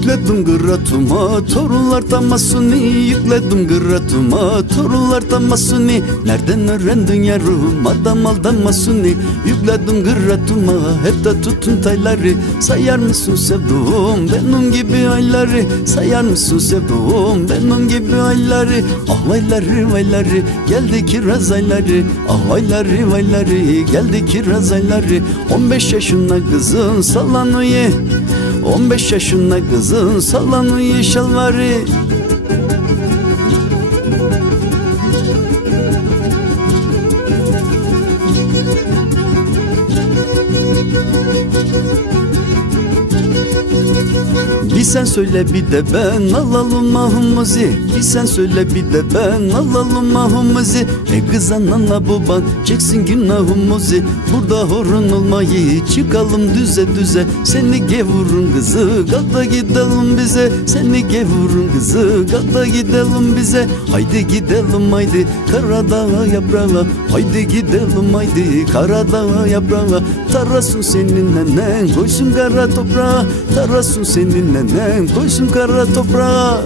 Yükledim gırratıma torunlar tamasuni, yükledim gırratıma torunlar tamasuni. Nereden öğrendin yarım adam aldamasuni? Yükledim gırratıma hep de tutun tayları. Sayar mısın sevduğum benim gibi ayları? Sayar mısın sevduğum benim gibi ayları? Ah vayları vayları geldi kiraz ayları. Ah vayları vayları geldi kiraz ayları. 15 yaşında kızın sallanıyor, 15 yaşında kızın sallanıyor şalvarı. Bir sen söyle bir de ben alalım mahumuzi. Bir sen söyle bir de ben alalım mahumuzi. Kız ananla baban çeksin günahumuzi. Burada horun olmayı çıkalım düze düze. Seni gevurun kızı gata gidelim bize. Seni gevurun kızı gata gidelim bize. Haydi gidelim haydi Karadağ yaprağı. Haydi gidelim haydi Karadağ yaprağı. Tarasın senin nenen koysun kara toprağa. Tarasın senin nenen koysun kara toprağa.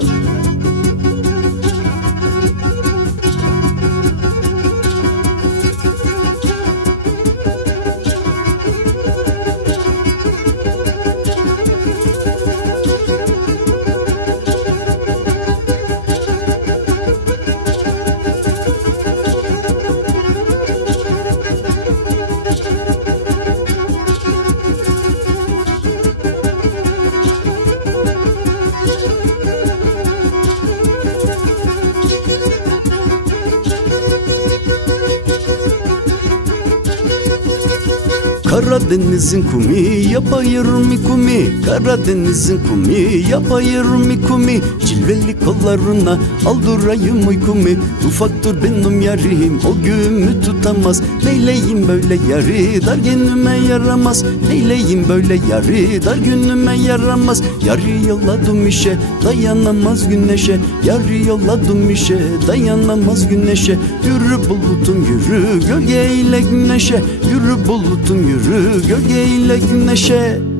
Karadeniz'in kumi yapayırım kumi. Karadeniz'in kumi yapayırım kumi. Cilveli kollarına aldırayım uykumu. Ufaktır benim yarim o güğümü tutamaz. Neyleyim böyle yarı dar günüme yaramaz. Neyleyim böyle yarı dar günüme yaramaz. Yarı yolladım işe dayanamaz güneşe. Yarı yolladım işe dayanamaz güneşe. Yürü bulutum yürü gölgeyle güneşe. Yürü bulutum yürü gölgeyle güneşe.